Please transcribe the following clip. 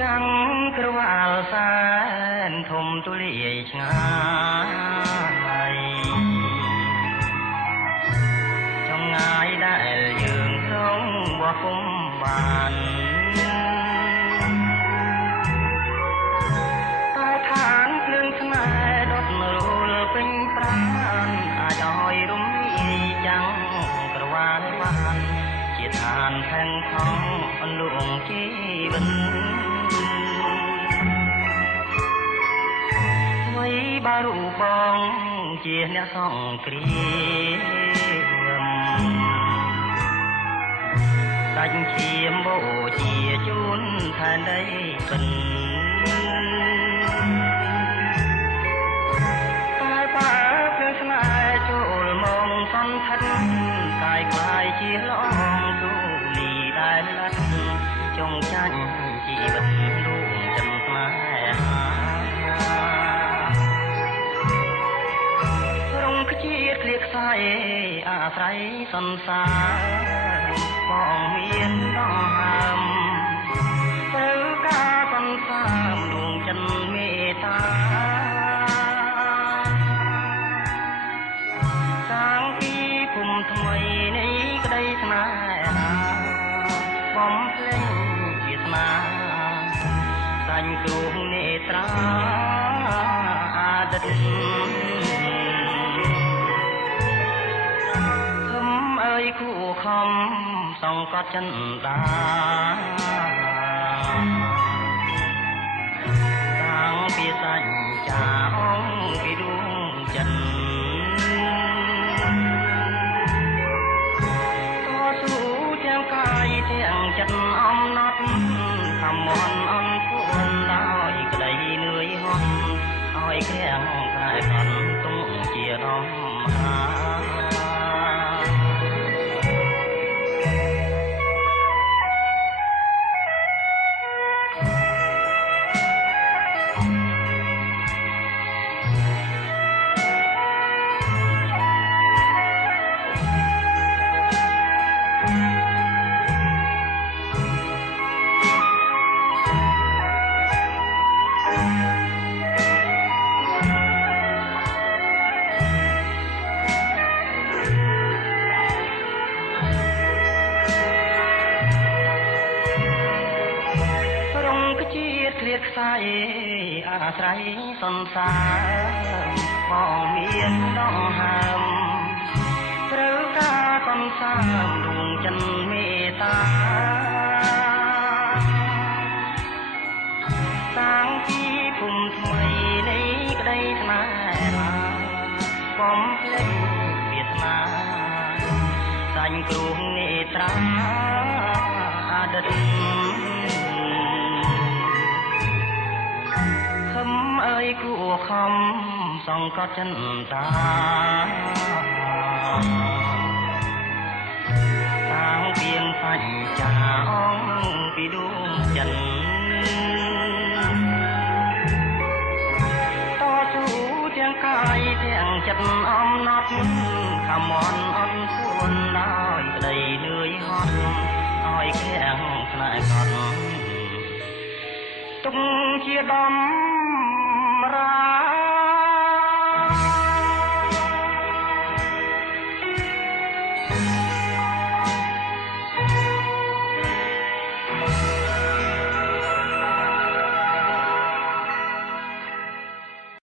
ចាំងក្រវ៉ាល់សែនធំទូលាយឆ្ងាយចង្ងាយដែលយើងទ្រង់បោះពុំបានតែឋានភ្លើងស្នេហ៍ដុតរលពេញប្រាណអាចឲ្យរំលាយចាំងក្រវ៉ាល់បានជាឋានផែនថងអន្លងជីវិតបារូបងជាអ្នកសង្គ្រាមដាច់ឈាមបូជាជូនឋានដីពិនតែបើភ្លើងស្នេហ៍ចូលមកសន្ធិដ្ឋកាយក្លាយជាឡងទូលីដែលលាត់ចងចាញ់ជីវិតលោកចំស្នេហាជាតិក្លៀកខ្សែអាស្រ័យសន្សារបងមានដងហើមត្រូវការសន្សារដួងចិនមេត្តាសាងពីភូមិថ្មីនៃក្តីស្នេហាបំភ្លេងជាស្នាសាញ់គ្រោះនេត្រាអាទិត្យគូខំសង្កត់ចិនដាតាំងពីសញ្ចាអង្គពីដួងចិនតស៊ូទាំងកាយទាំងចិត្តអំណត់ខំមន់អន់ពួនដោយក្តីនឿយហត់ឲ្យក្រាំងកាយខន់ទុំជារំហាក្លៀកខ្សែអាស្រ័យសន្សារបងមានដងហើមត្រូវការសន្សារដួងចិនមេត្តាសាងពីភូមិថ្មីនៃក្តីស្នេហាបំភ្លេចវាសនាសាញ់គ្រោះនេត្រាអាទិត្យអើយគួខំសង្កត់ចិនតាតាំងពីងសញ្ចាអង្គពីដួងចិនតស៊ូទាំងកាយទាំងចិត្តអំណត់ខំមន់អន់ពួនដោយក្តីនឿយហត់ឲ្យក្រាំងស្នេហ៍កត់ទុកជាដំរា